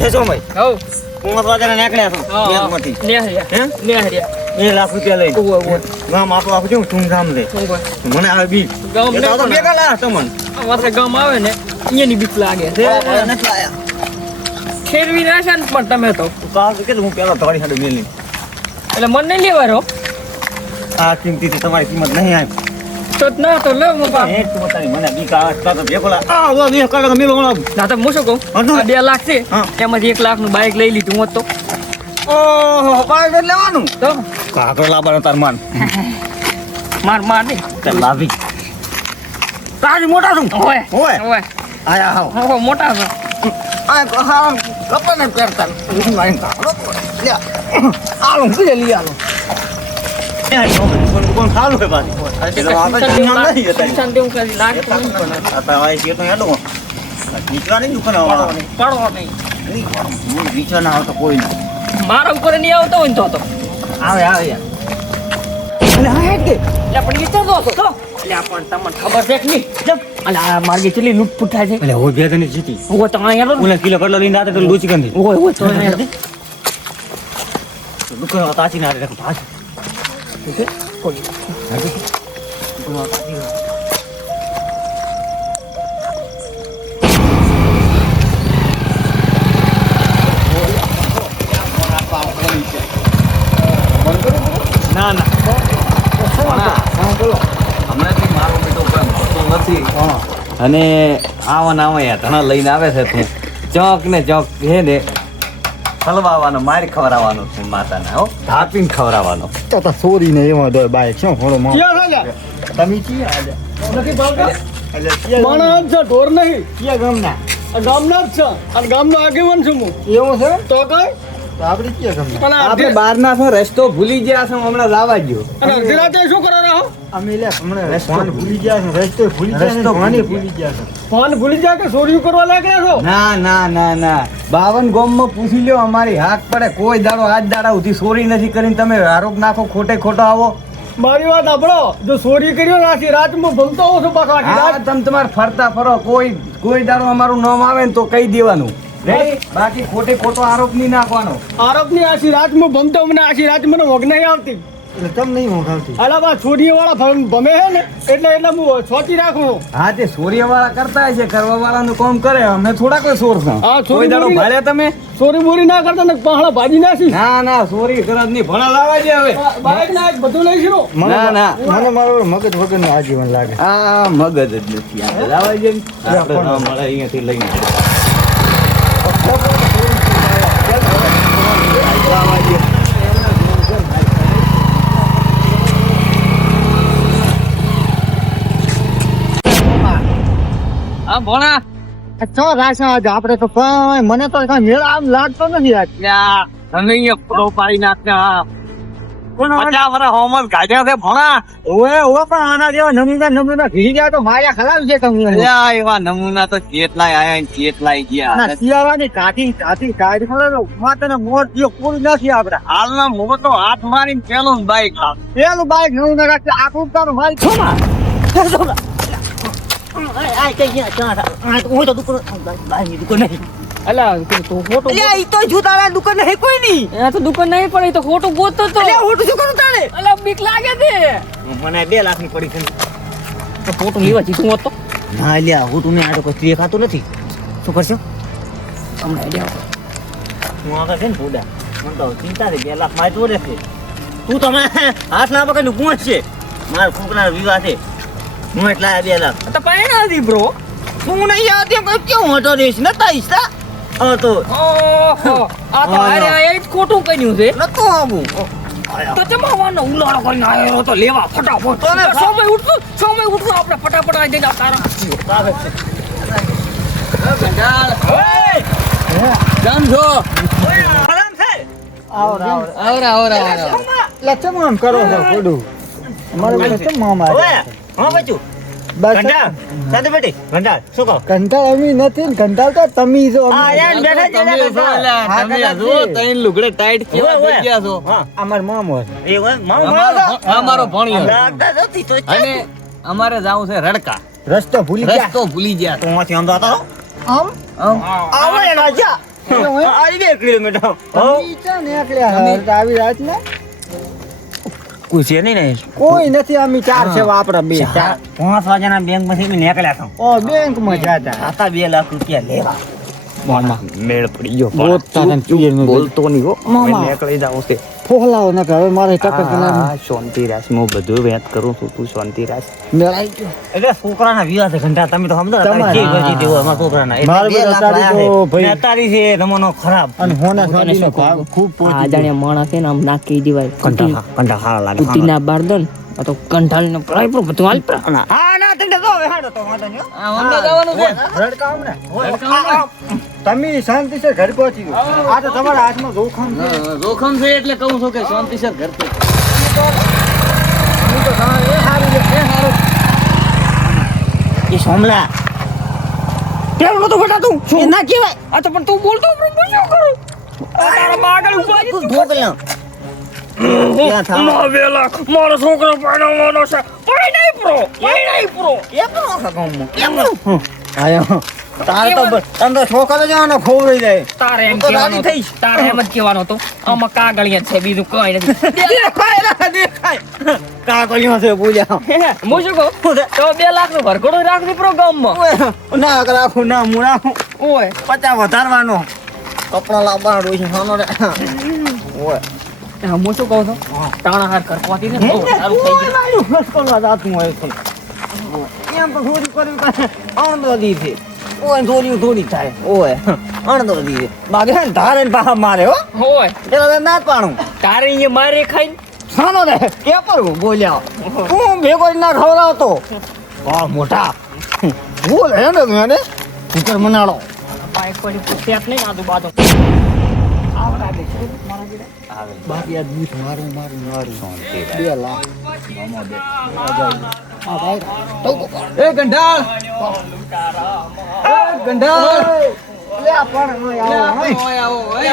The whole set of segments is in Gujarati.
ભેસો મય હો હું વાજાને નીકળ્યા છો બેંકમાંથી નેહરિયા 1 લાખ રૂપિયા લઈ ઓય ગામ આપણું આખું કેવું ધૂમધામ લે મને આવે બીક ગામ એ તો ભેગા લાયા તમન અમારે ગામ આવે ને અહીંયાની બીક લાગે છે નથી લાયા ખેરવી નાશે ને પણ તમે તો કાલ કે હું પેલા તમારી સાથે મેલી એટલે મને નહીં લેવાનો આ કિંમતી તમારી કિંમત નહીં આવી તો ના તો લે બાપા એ તું તારી મને બીક આવે તો ભેગો લા આ વો બે કાકા મેલો ના તો હું શું કહું આ 2 લાખ છે એમાંથી 1 લાખનું બાઇક લઈ લીધું હોત તો ઓહો બાઈક લેવાનું તો કાકો લાવવાનો તાર માન માર નહીં તે લાવી તારી મોટા છું ઓય ઓય આયા હાવ હો મોટા છે આ હા કપને કરતા હું લાઈન કાઢો લે આલો કીધે લઈ આલો કોણ ખાલું હે બાકી એટલે આપણે ચીના નહીં જતા શાંતિ હું કરી લાગે તો નહીં પણ આ તો આઈ કે તો હેડો નીકળા નહીં દુકાન આવવાનો પડો નહીં હું વિચાર ના આવતો કોઈ ના મારા ઉપર નહીં આવતો હોય ને તો આવે આવે એટલે હા હેડ કે એટલે પણ વિચારતો હતો તો એટલે પણ તમને ખબર છે કે નહીં એટલે આ માર્ગે ચલી લૂંટફૂટ થાય છે એટલે હોય બે તને જીતી હું તો અહીંયા લો ઓલા કિલો કટલો લઈને આતે તો લૂચી કંદી ઓય તો દુકાન તાચી ના રે પાછ કોઈ ના ના હમણાંથી મારો બેટો કોઈ મળતો નથી અને આવા ધણા લઈને આવે છે તું ચોક ને ચોક છે ને હલવાવાનો માર ખવડાવવાનો છે માતાને હો થાપીને ખવડાવવાનો તો સોરી ને એમાં દોય બાઈક શું ઘોડો માં તમે ચી આલે નથી ભાવતા એટલે માણસ છે ઢોર નહીં ક્યાં ગામના આ ગામના જ છે અને ગામનો આગેવાન છું હું એવું છે તો કઈ તો આપણે ક્યાં ગામના પણ આપણે બહારના છો રસ્તો ભૂલી ગયા છો હમણાં લાવવા ગયો અને અડધી રાતે શું કરો રહો અમે લે હમણાં ફોન ભૂલી ગયા છે રસ્તો ભૂલી ગયા છે ફોને ભૂલી ગયા છે ફોન ભૂલી જાય કે ચોરીઓ કરવા લાગ્યા છો ના ના ના ના 52 ગામમાં પૂછી લ્યો અમારી હાથ પડે કોઈ દાડો આજ દાડા સુધી ચોરી નથી કરીને તમે આરોપ નાખો ખોટે ખોટો આવો મારી વાત સાંભળો જો ચોરી કર્યો ને આખી રાતમાં ભમતો હોઉં છું પાછો આખી હા રાત તમે તમારે ફરતા ફરો કોઈ દાડો અમારું નામ આવે ને તો કહી દેવાનું રેડી બાકી ખોટે ખોટો આરોપ નહીં નાખવાનો આરોપની આખી રાતમાં ભમતો મને આખી રાત મને વગ નહીં આવતી એટલે તમ નહીં મોકલતી અલા બા ચોરીઓ વાળા ભમે છે ને એટલે હું છોટી રાખું છું. હા તે સોરિયાવાળા કરતા હશે કરવા વાળાનું કામ કરે અમે થોડા કોઈ સોર છો હા, ચોરી કોઈ દાડો બોરી ભાળ્યા તમે ચોરી બોરી ના કરતા ને પહાડા ભાજી નાખી ના ના સોરી કરત નહીં ભણા લાવવા દે હવે બાઈક ના બધું લઈશું ના ના મને મારો મગજ વગર નું આજીવન લાગે આ મગજ જ નથી આ લાવવા દે ને. આપણે ના મળે અહીંયાથી લઈને લાવવા દે. હા ભોણા છો રાશા આપણે તો કઈ મને તો કઈ મેળ આમ લાગતો નથી આજ તમે અહીંયા ફોટો પાડી નાખતા પણ 50 વર્ષ હોમલ કાઢ્યા છે ભોણા ઓએ ઓએ પણ આના જેવા નમૂના ઘી ગયા તો માયા ખરાબ છે તમને અલ્યા, એવા નમૂના તો કેટલાય આયા ને કેટલાય ગયા ના શિયાળાની કાઠી કાઢી માતાને મોત જો પૂરી નથી આપણે હાલના મોં તો હાથ મારીને પેલું બાઈક પેલું બાઈક નવું ના રાખશે આખું તારું મારી છોમાં હું તો દુકાન નહીં અલા તો ફોટો ઈ તો જૂતાળા દુકાન નહીં કોઈ નહીં એ તો દુકાન નહીં પડે તો ફોટો ગોતતો તો હોટું શું કરું તારે અલા બીક લાગે છે મને 2 લાખ ની પડી છે તો ફોટો લેવા જીતું હોત તો ના લ્યા હોટું ને આટો કોઈ ખાતું નથી શું કરશો હમણાં આઈડિયા હું આગળ છે ને ભૂડા મને તો ચિંતા છે 2 લાખ મારી જોડે છે તું તમે હાથ ના પકડ ગુંચ છે મારા છોકરાનો વિવાહ છે હું એટલા 2 લાખ તો પાયણા હતી બ્રો તું નહીં યાદ એમ કેવું હટો દઈશ નતા ઈસા તો ઓહો આ તો અરે એ જ ખોટું કર્યું છે નતો આવું તો જમાવાનો ઉલાળો કરીને આયો તો લેવા ફટાફટ તો ને સમય ઉઠતું આપણે ફટાફટ આવી જઈને તારા કેમ છો આરામ છે આવરા લચમ આમ કરો છો કોડું અમારે લચમ મામા ઓય હા બચ્ચું બસ ઘંટા સાદે બેટી ઘંટા શું કહો કંટાળ અમી નથી ને કંટાળ તો તમે જો આ યાર બેઠા છે તમે જો ત્રણ લુગડે ટાઈટ કેવા થઈ ગયા છો હા અમાર મામો એ હોય મામા અમારો ભણ્યો લાગતા નથી તો અને અમારે જાવું છે રડકા રસ્તો ભૂલી ગયા રસ્તો ભૂલી ગયા તો માંથી આમ જાતા આમ આવે એના જા એવું એમ? આ 2 કિલોમીટર તમે ક્યાં નીકળ્યા હે? તો આવી રાત ને કોઈ છે નહીં ને કોઈ નથી. અમે 4 છે આપડા 2 4. 5 વાગ્યાના બેંકમાંથી અમે નીકળ્યા હતા ઓ બેંકમાં જાતા. હતા 2 લાખ રૂપિયા લેવા મેળ પડી ગયો બોલતા તને પીએ નહીં. બોલતો નહીં હો મામા. નીકળી જાવ છે ફોહલાવો ન હવે મારે ટક્કર કલાક શાંતિ રાખ હું બધું વાત કરું છું તું શાંતિ રાખ મેળાઈ ગયો. એટલે છોકરાના વિવાહ છે ઘંટા તમે તો સમજો ને તમારા. તારી જે ગરજી તેવો અમારા છોકરાના એટલે મારે 2 બધા લાખ તારી તો લાયા છે. ભાઈ. ને અત્યારે છે જમાનો ખરાબ અને હોના હું તને સાડીનો શું ભાવ કહું? ખૂબ આ પહોંચી જાણે માણસ છે ને આમ નાખી દેવાય કંટા હારા લાગે કુટીના બાર દન આ તો કંઠાળીને પડાય પણ બધું હાલ પડા. હા ના તને તો હવે હાડો તો વાંધો નહીં હો. અમને જવાનું છે. રડકા હમણાં. તમે શાંતિ છે ઘર પહોંચી ગયો. આ તો તમારા હાથમાં જોખમ છે. જોખમ છે એટલે કહું છું કે શાંતિ સર ઘર અમે તો તમારે એ હારું છે, એ હારું. એ સોમલા પેલું નતું ફટાતું એ ના કહેવાય આ તો પણ તું બોલતો હું શું કરું આ તારા બાગલ ઉભા તું ઢોકલ્યા ક્યાં થાવ મારો છોકરો પરણવાનો છે પરણાઈ પ્રો એ પણ આખા ગામમાં આયો તારે તો તને તો છોકરો જવાનો ખોવડી જાય તારે એમ હું તો રાજી કહેવાનું થઈશ. તારે એમ જ કહેવાનું હતું આમાં કાગળિયા છે બીજું કઈ નથી દેખાય કાકલીઓ છે બોલ્યા હું શું કહું તો 2 લાખ નો ભરઘોડો રાખવી પ્રો ગામમાં ના રાખું ના હું રાખું ઓય 50 વધારવાનો કપડા લાવવાનો ડોશી સાનો રે ઓય હું શું કહું છું તાણા હાર ઘર પહોંચી ને બહુ સારું થઈ ગયું કરવા જાતું હોય છે એમ તો થોડી કરી અણદોદી છે ઓય થોડી થાય ઓય અણદોદી છે બાકી હે ને ધારે ને પાછા મારે હો હોય પેલા ના જ પાડું તારે અહીંયા મારે ખાઈને સાનો રે કે પર બોલ્યા હું ભેગો જ ના ખવડાવતો હા મોટા બોલ હે ને મેને કુકર મનાડો પાઇપ પડી પૂછ્યાત નહીં આજુબાજુ બાકી આ દૂધ મારું 2 લાખ. હા ભાઈ. એ ગંઢાળ એ ગંઢાળ લે આ પણ ઓય આવો, ઓય. ઓય આવો ઓય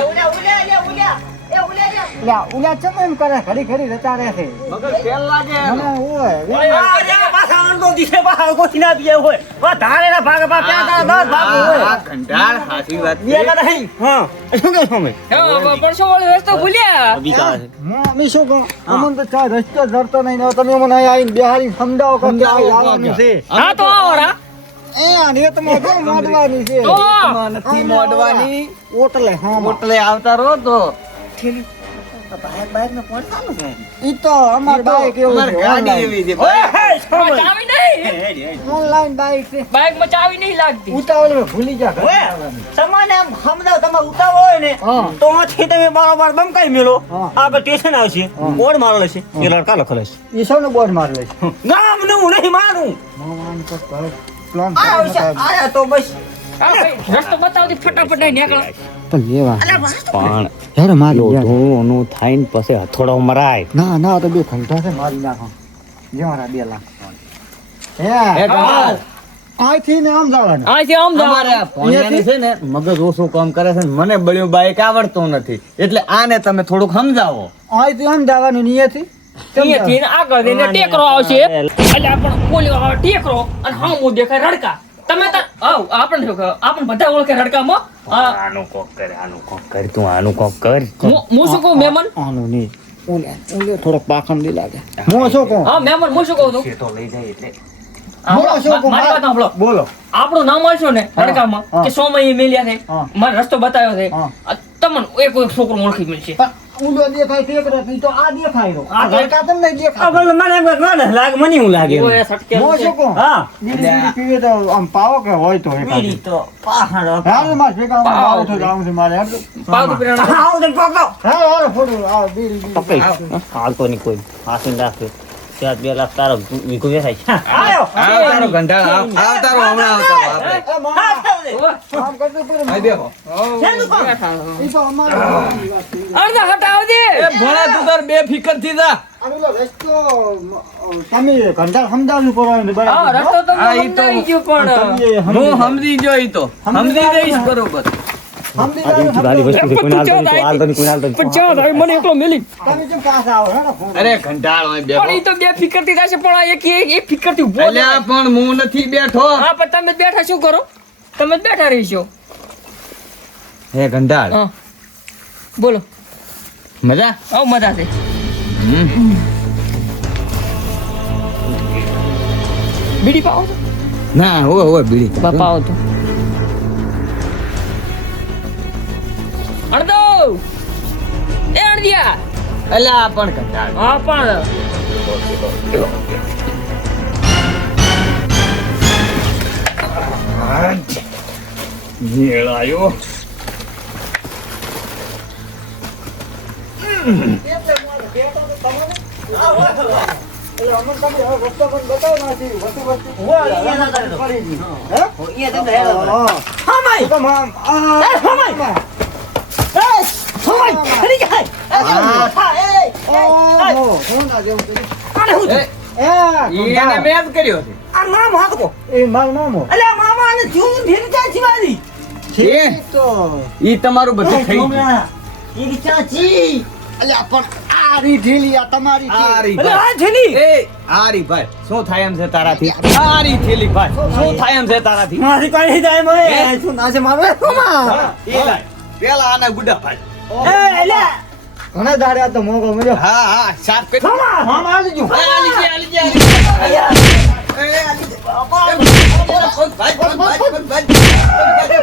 લે ઉલ્યા ચમ એમ કરે ઘડી રચા રહે છે. મગર તેલ લાગે મને ઓય પાછા અણદોદી છે પાછા ગોઠી ના પીએ હોય વા ધારે ના ભાગ પા પ્યા તારા 10 ભાગ હોય આ ગંઢાળ સાચી વાત બે કદા હઈ હા શું કે તમે પણ શું વળી રસ્તો ભૂલ્યા અમે શું કહું અમને તો ચા રસ્તો જડતો નહીં ને તમે મને અહીં આવીને બેહારી સમજાવો કે ક્યાં આવવાનું છે. હા તો આવો રા એ આને તો મોઢો મોડવાની છે. તો નથી મોડવાની ઓટલે હા ઓટલે આવતા રહો તો ઈ તો અમાર બાઈક એવું અમાર છે ગાડી એવી છે ચાવી નહીં ઓનલાઈન બાઈક છે. બાઇક માં ચાવી નહીં લાગતી ઉતાવળ ભૂલી જા ઘરે ઓય આવવાનું. તમને આમ સમજાવ તમે ઉતાવળ હોય ને હા. તો અહીંથી તમે બારોબાર બંકાઈ મેલો હા. આગળ સ્ટેશન આવશે બોર્ડ મારેલો છે એ લડકા લખેલો છે ઈ સૌને બોર્ડ માર લે છે. ગામ નું નહીં મારું મામાને તો ઘર પ્લાન આયા તો બસ હા ભાઈ રસ્તો બતાવતી ફટાફટ નહીં નીકળો તો લેવા પણ હેડો મારી યાર. લોઢું થાય ને પછી હથોડો મરાય ના ના તો 2 ઘંટા છે મારી નાખો જેવાના 2 લાખ એ હે ગંઢાળ આથી ને આમ જવાનું અહીંથી આમ અમારે જવાનું આ ભોણિયાની છે ને મગજ ઓછું કામ કરે છે ને મને બળ્યું બાઈક આવડતું નથી એટલે આને તમે થોડુંક સમજાવો આથી આમ જવાનું નિયથી અહીંયાથી ને આગળ જઈને ટેકરો આવશે એટલે આપણ બોલ્યો ટેકરો અને હામું દેખાય રડકા તમે તો આવ આપણને શું કહે આપણને બધા ઓળખે રડકામાં આનું કોક કર તું આનું કોક કર હું શું કહું મહેમાન આનું નહીં ઓલે થોડોક પાખંડી લાગે હું શું કહું હા મહેમાન હું શું કહું છું તો લઈ જાય એટલે બોલો શું કહું મારી વાત સાંભળો બોલો આપણું નામ આવશો ને રડકામાં હા. કે સોમય મેલ્યા છે હા. મારે રસ્તો બતાવ્યો છે હા. તમને એક છોકરો ઓળખી મળશે પણ ઊંડો દેખાય ટેકરો ઈ તો આ દેખાય રહ્યો. આ આ ઘરકા તમને દેખાય આગળ મને એમ કે ના લાગે મને એવું લાગે ઓય સટકે હું શું કહું હા બીડી બીડી પીવે તો આમ પાવો કે હોય તો બીડી તો પહાડો હાલ માર ભેગા હું આવું તો જાઉં છું મારે હાલ પાવતું પીરાણા આવો તો પકડો હાલ ફોડું આ બીડી બીડી પકડી હાલતો નહીં કોઈ હાસીને રાખે ત્યાં 2 લાખ તારો વીઘો વેચાય છે આયો આવતારો ગંઢાળ આવતારો હમણાં આવતારો આપણે એ મામા, કામ કરતું પૂરું. આઈ બેહો ઈ તો અમારે અડધા હટાવ દે ભણા તું તાર બે ફિકર થી જા આનો રસ્તો તમે ઘંટા સમજાવવું પડે ને હા બરાબર રસ્તો તો હા, ઈ તો સમજાઈ ગયો પણ તમે હું સમજી ગયો ઈ તો સમજી જઈશ બરોબર પણ ચા થાય મને એકલો મેલી તમે કેમ પાછા આવો હેડો ફોન. અરે ઘંટાળ હોય પણ બેહો ઈ તો બે ફિકર થી થશે પણ આ એક ફિકર થી ઉભો અલ્યા પણ હું નથી બેઠો હા પણ તમે બેઠા શું કરો તમે જ બેઠા રહીશો હે ગંડાળ હા બોલો મજા આવ મજા છે બીડી પાવો છો ના હોય બીડી બાપા આવો તો અડદો એ અડદિયા અલા પણ ગંડાળ હા પણ મેળાયો એટલે અમને તમે હવે રસ્તો પણ બતાવો નથી વસ્તુ હો, અહીંયા ના કરે તો. ફરી દી. હે? અહીંયા જઈને હેડો કરે. હા. હા, માઈ. તો આમ, એ, હમાય. એ, હમાય. ખરી જાય. એ, હા. હા, એ, ઓહો, હું ના જેવું કર્યું. આને હું થયું? એને મેં જ કર્યો છે આ નામ હાથકો. એ મારું નામ હો. અલ્યા, મામા આને જીવન ભેગી જાય શિવાજી. ઠીક તો. ઈ તમારું બધું થઈ ગયું એ ચાચી. અલ્યા પણ આ રી ઢીલી આ તમારી છે. આરી અલ્યા, ભાઈ આ થેલી. એ આરી ભાઈ શું થાય એમ છે તારાથી આરી થેલી ભાઈ શું થાય એમ છે તારાથી મારી કોઈ નહીં જાય મને. શું ના છે મારે? હા, એ લાય. પેલા આના ગુડા ભાઈ એ, અલ્યા. ઘણા દાડ્યા તો મોગો મળ્યો. હા સાફ કરી મામા. મામા આલી જો. આલી ગયા અલ્યા.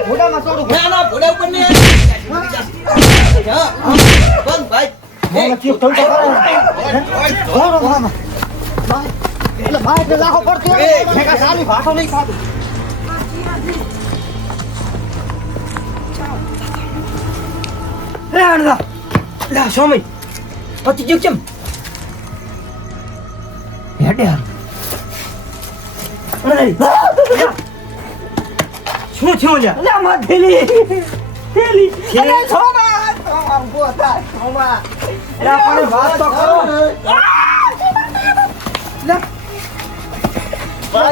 ઘોડામાં થોડું મોગો ચીપ થોડું તો કરો. ઘોડો મામા. એટલે ભાઈ તે લાખો પડતી હોય ને, ભેગા સાલી ભાષો નહીં ખાતું. એ, અણદા. અલ્યા, સ્વામી. પતિ જીવ કેમ? હેડે હારું. અરે, શું થયું લ્યા? અલ્યા, માર થેલી. થેલી. અલ્યા, છોમા. છોમા, ઊભો થા, છોમા. અલ્યા, પણ વાત તો કરો.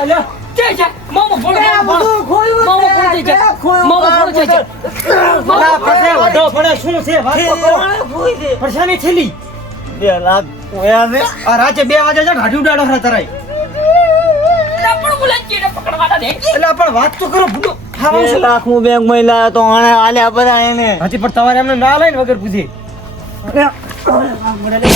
અલ્યા. છે છે મામો ફોન એ, બધું ખોયું મામો છે. ફોન છે કે ખોયું? મામો ફોન છે અલ્યા, પછી વડો પડે શું છે? વાત તો કરો. પણ શાની થેલી? 2 લાખ ખોયા છે. આ રાતે 2 વાગે છે ઢાઢી ઉડાડો છે તરાઈ. પણ બોલાજી ને પકડવાના દે એટલે પણ વાત તો કરો ભૂલો. 2 લાખ હું બેંક માં લાવ્યો તો આને આલ્યા બધા એને. હાથી પણ તમારે એમને ના લઈને વગર પૂછે.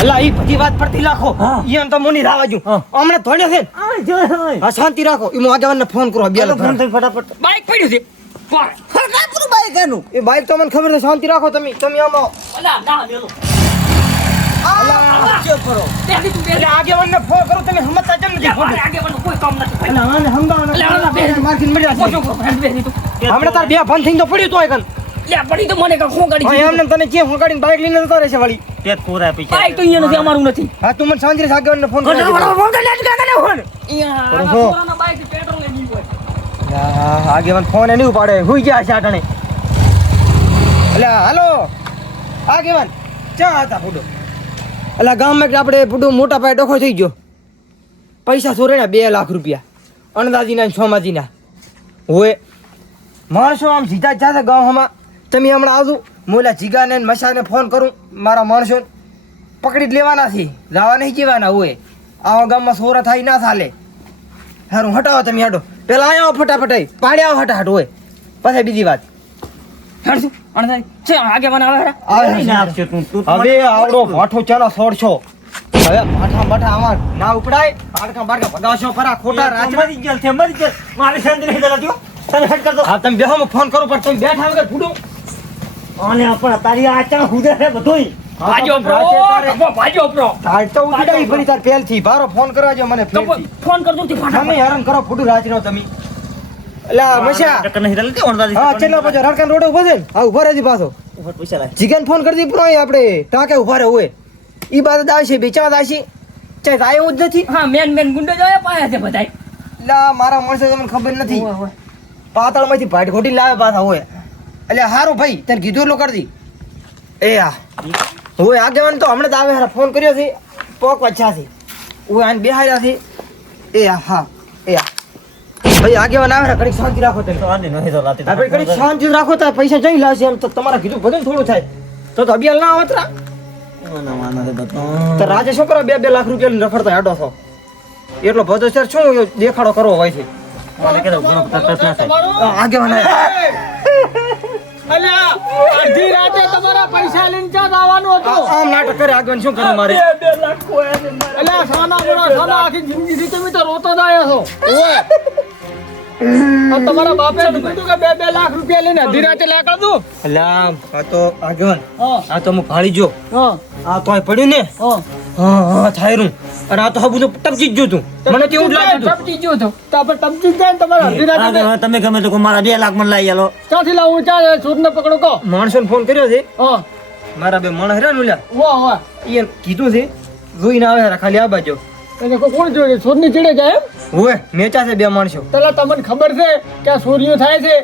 અલા ઈ બધી વાત પરથી લાખો. ઈ તો મોની રાવાજુ. હમણાં ધોડ્યો છે. આ જો હોય. હા શાંતિ રાખો. ઈ આગેવાનને ફોન કરો. બે હાલો ફોન થઈ ફટાફટ. બાઈક પડ્યું છે પણ હરકા પૂરું બાઈક એનું. એ બાઈક તો મને ખબર છે. શાંતિ રાખો તમે. તમે આમાં અલા ના મેલો અલા ચેક કરો. બેસી તું બેસી એટલે આગેવાનને ફોન કરો. તમે સમજતા કેમ નથી? મારે આગેવાનું કોઈ કામ નથી ભાઈ. એટલે આને સમજાવો ને. અલા, બે. માર્કિંગ મળ્યા છે. મોજો કરો ફ્રેન્ડ બેસી તું હમણાં તાર બે ફોન થઈને તો પડ્યું તોય કન. લે પડી તો મને કાં ગાડી હા એમને તને જે હોગાડીને બાઈક લઈને જતો રહેશે વળી. તે પૂરા પૈસા. બાઈક તો અહીંયા નથી અમારું નથી હા તું મને સાંજે આગેવાનને ફોન કરી દેજે. ફોન કરી લેજો કાકા ફોન. અહીંયા કરો આના છો? છોકરાના બાઈક પેટ્રોલ લઈ ગયું હોય હા, આગેવાન ફોન એ નહીં ઉપાડે. હુઈ ગયા છે આટણે. અલ્યા હાલો આગેવાન ક્યાં હતા ફૂડો? અલ્યા ગામમાં કે આપણે ફૂડો મોટા પાયે ડખો થઈ ગયો. પૈસા ચોરેણા 2 લાખ રૂપિયા અણદાજીના ને સોમાજીના. હોય માણસો આમ સીધા જ જાશે ગામમાં. તમે હમણાં આવજો. મોલા જીગાને ને મસાને ફોન કરું. મારા માણસો પકડી જ લેવાના છે. જવા નહીં જીવાના હોય. આવા ગામમાં સોરા થાય ના ચાલે. સારું હટાવો તમે હટો. પેલા આયા ફટાફટ પાડે આવો હટાહટ હોય. પછી બીજી વાત. હેડશું અણસારી છે આગેવાન આવે હેરા આવે નહીં નાખશે તું. તું તો હવે આવડો ભાઠો ચાલો છોડશો. હવે ભાઠા બઠા આમાં ના ઉપડાય. બાળકા બાળકા ભગાવશો ફરા ખોટા રાજમાં. મરી ગયેલ છે, મરી ગયેલ. મારી શાંતિ નહીં થતી હો. તને હેડ કર દો. હા તમે બેહો ફોન કરો પણ તમે બેઠા વગર ફૂડો. આને આપણા તારી આ ચા હુદે છે બધુંય. ભાજો બ્રો ભાજો બ્રો તાર તો ઉડાવી ફરી તાર પહેલથી ભારો ફોન કરવા જો મને ફેરથી. ફોન કરજો તે તમે ફટાફટ હેરાન કરો ફૂડું રાજ રહો તમે. એલા મશા ટક્કર નહીં થતી, ઓણદાજી હા ટક્કર ચેલા નહીં પછી રડકાન રોડે ઉભો છે ને? હા ઉભા રહેજી પાછો. ઉપર પૈસા લાય. જીગન ફોન કરી દી પૂરો આપણે ટાંકે ઉભા રહે હોય. ઈ બાદ આવશે બેચા આવશે. ચાય જાય એવું જ નથી. હા મેન મેન ગુંડો જોયા પાયા છે બધાય લા મારા માણસો તમને ખબર નથી. ઓય, ઓય. પાતાળમાંથી ભાટ ખોટી લાવે પાછા હોય. એટલે હારું ભાઈ તને કીધું એટલું કરી દી. એ હા હોય આગેવાન તો હમણાં જ આવે હારા ફોન કર્યો છે. પોક વચ્ચા છે. હોય આને બેહાર્યા છે. એ હા એ હા ભાઈ આગેવાન આવે ને ઘડીક શાંતિ રાખો તમે. તો આને નહીં તો રાતે તો આપણે ઘડીક શાંતિ રાખો તો પૈસા જઈ લાવશે એમ તો તમારા કીધું બધું થોડું થાય તો અભિયાલ ના આવતરા. વાના વાના છે બધું. તો રાજે શું કરો 2 લાખ રૂપિયા રખડતા હેડો છો. એટલો બધો સર શું દેખાડો કરવો હોય છે. આને કીધું ઘણો તકલીફ ના થાય. આગેવાન આવ્યા. અલ્યા અડધી રાતે તમારા પૈસા લઈને ક્યાં જવાનું હતું આમ નાટક કરે આગળ શું કરું મારે 2 લાખ ખોયા છે મારા. અલ્યા સાના બોલા સાના આખી જિંદગી તમે તો રોતો જ આયા છો ઓય આ તમારા બાપે કીધું કે 2 લાખ રૂપિયા લઈને અડધી રાતે લાકડા દઉં અલ્યા આ તો આગળ હા આ તો હું ભાળી જો હા આ તોય પડ્યું ને હા હા થાય રહ્યું અને આ તો હબુ તો ટપકી જ ગયું તું મને કેવું જ લાગ્યું તું ટપકી ગયો તો. તો આપણે ટમચી જાય ને તમારા અડધી રાતે આગળ તમે ગમે તો કહો, મારા 2 લાખ મને લઈ આલો. ક્યાંથી લાવું ચાલ સૂરને પકડો કહો માણસોને ફોન કર્યો છે હા મારા બે માણસ રહ્યા ને લ્યા વાહ વાહ એને કીધું છે જોઈને આવે હારા, ખાલી આ બાજુ એને કોણ જોડે સૂરની ચીડે જાય એમ હોય મેચા છે બે માણસો પેલા તમને ખબર છે કે આ ચોરીઓ થાય છે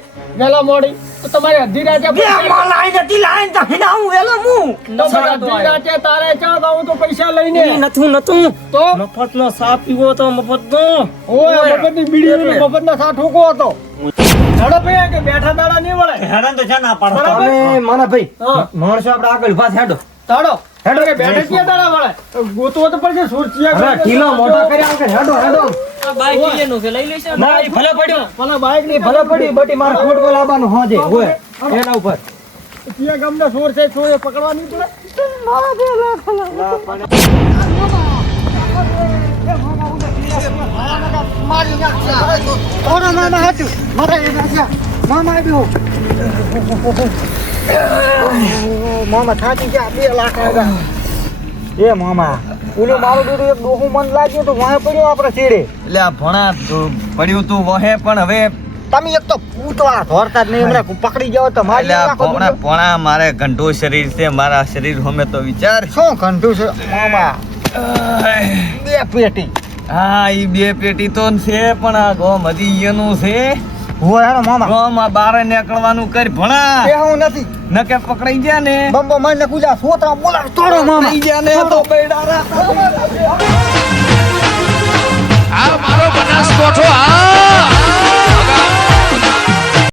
વેલા મોડી તો તમારે અડધી રાતે માં લાઈ નથી, લાઈ નથી ના હું વેલો હું. તમારે અડધી રાતે તારે ક્યાં આવું તો પૈસા લઈને નતું તો મફત નો સા પીવો તો મફત નો ઓય મફતની બીડી મફતના સા ઠોકો હતો ઝડપ એ કે બેઠા દાડા નહીં વળે હેરાન તો છે ના પાડો. બરાબર. તમે મારા ભાઈ હા. માણસો આપણે આગળ ઉભા થયા તાડો હેડો કે બેઠે ક્યાં દાડા વળે ગોતવો તો પડશે સુરચિયા હવે ઢીલો મોઢા કરી આગળ હેડો હેડો આ બાઈક લેનું છે લઈ લેશે ના ઈ ભલે પડ્યો પેલા બાઈક ની ભલે પડી બટી મારે ખોટ બોલાવવાનું હોજે હોય એના ઉપર ક્યાં ગામના ચોર છે ચોરે પકડવા નહીં પડે મામા થાકી ગયા 2 લાખ આવ્યા. એ મામા ઓલું મારું બેટું એક ડોહું મન લાગ્યું તો વાહે પડ્યો આપણે ચીડે. એટલે આ ભણા પડ્યું તું વહે પણ હવે તમે એક તો પૂતવાળા ધોરતા જ નહીં, હમણાં પકડી જાવ તો મારી એટલે આ નાખો ભણા બધું. ભણા મારે ગંઢું શરીર છે મારા શરીર હોમે તો વિચાર શું કંઠું છે મામા? 2 પેટી હા ઈ 2 પેટી તો છે પણ આ ગોમ હજી એનું છે હોય હેડો મામા. ગોમ આ બારે નીકળવાનું કર ભણા એ હું નથી નકે પકડાઈ ગયા ને બંબો મારીને કુજા સોતરા બોલાવ તોડો મામા. પકડાઈ ગયા ને તો બૈડા રાખ.